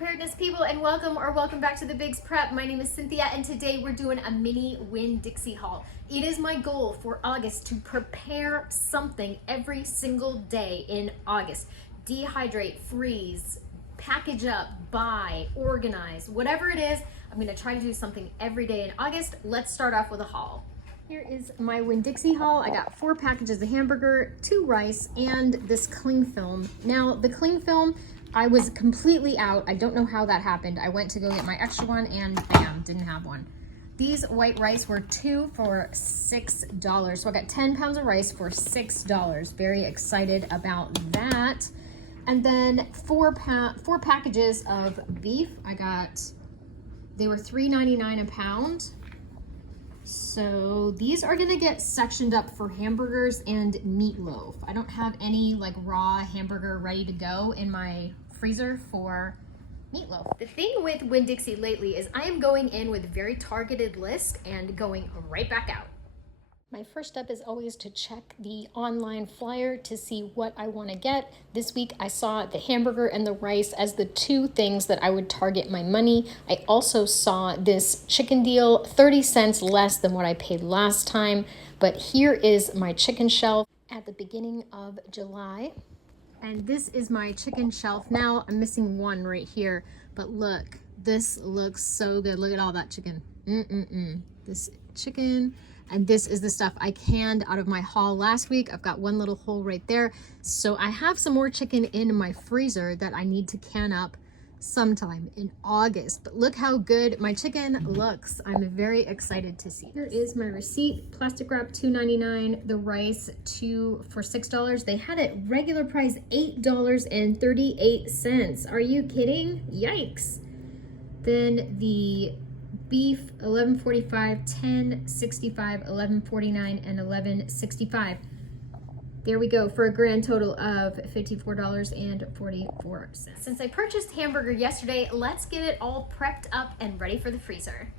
preparedness people, and welcome back to the Bigs Prep. My name is Cynthia, and today we're doing a mini Winn Dixie haul. It is my goal for August to prepare something every single day in August. Dehydrate, freeze, package up, buy, organize, whatever it is. I'm gonna try to do something every day in August. Let's start off with a haul. Here is my Winn Dixie haul. I got 4 packages of hamburger, 2 rice, and this cling film. Now, the cling film, I was completely out. I don't know how that happened. I went to go get my extra one and bam, didn't have one. These white rice were 2 for $6. So I got 10 pounds of rice for $6. Very excited about that. And then 4 packages of beef. They were $3.99 a pound. So these are gonna get sectioned up for hamburgers and meatloaf. I don't have any like raw hamburger ready to go in my freezer for meatloaf. The thing with Winn Dixie lately is I am going in with a very targeted list and going right back out. My first step is always to check the online flyer to see what I want to get. This week I saw the hamburger and the rice as the 2 things that I would target my money. I also saw this chicken deal, 30 cents less than what I paid last time. But here is my chicken shelf at the beginning of July. And this is my chicken shelf. Now I'm missing one right here, but look, this looks so good. Look at all that chicken. This chicken. And this is the stuff I canned out of my haul last week. I've got one little hole right there. So I have some more chicken in my freezer that I need to can up sometime in August. But look how good my chicken looks. I'm very excited to see. Here is my receipt. Plastic wrap $2.99. The rice for $6. They had it regular price $8.38. Are you kidding? Yikes. Then the beef $11.45, $10.65, $11.49, and $11.65. There we go for a grand total of $54.44. Since I purchased hamburger yesterday, let's get it all prepped up and ready for the freezer.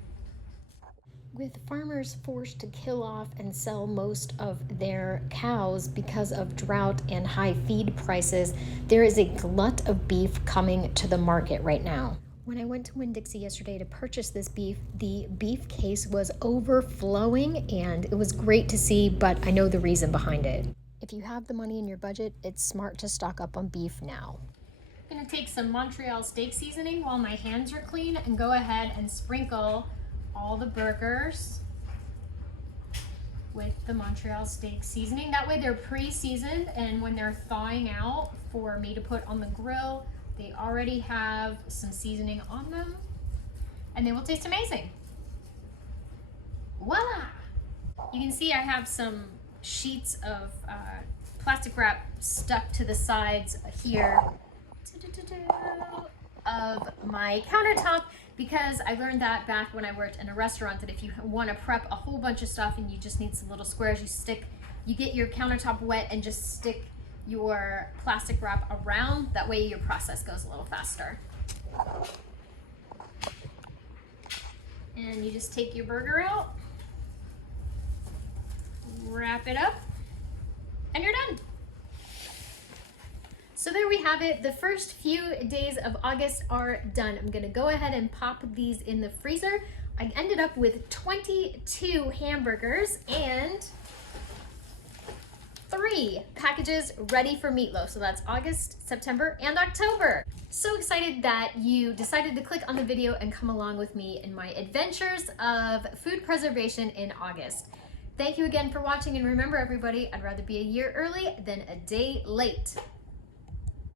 With farmers forced to kill off and sell most of their cows because of drought and high feed prices, there is a glut of beef coming to the market right now. When I went to Winn Dixie yesterday to purchase this beef, the beef case was overflowing and it was great to see, but I know the reason behind it. If you have the money in your budget, it's smart to stock up on beef now. I'm gonna take some Montreal steak seasoning while my hands are clean and go ahead and sprinkle all the burgers with the Montreal steak seasoning. That way they're pre-seasoned, and when they're thawing out for me to put on the grill, they already have some seasoning on them and they will taste amazing. Voila! You can see I have some sheets of plastic wrap stuck to the sides here of my countertop, because I learned that back when I worked in a restaurant, that if you want to prep a whole bunch of stuff and you just need some little squares, you get your countertop wet and just stick your plastic wrap around. That way your process goes a little faster. And you just take your burger out, wrap it up, and you're done. So there we have it. The first few days of August are done. I'm gonna go ahead and pop these in the freezer. I ended up with 22 hamburgers and 3 packages ready for meatloaf. So that's August, September, and October. So excited that you decided to click on the video and come along with me in my adventures of food preservation in August. Thank you again for watching, and remember everybody, I'd rather be a year early than a day late.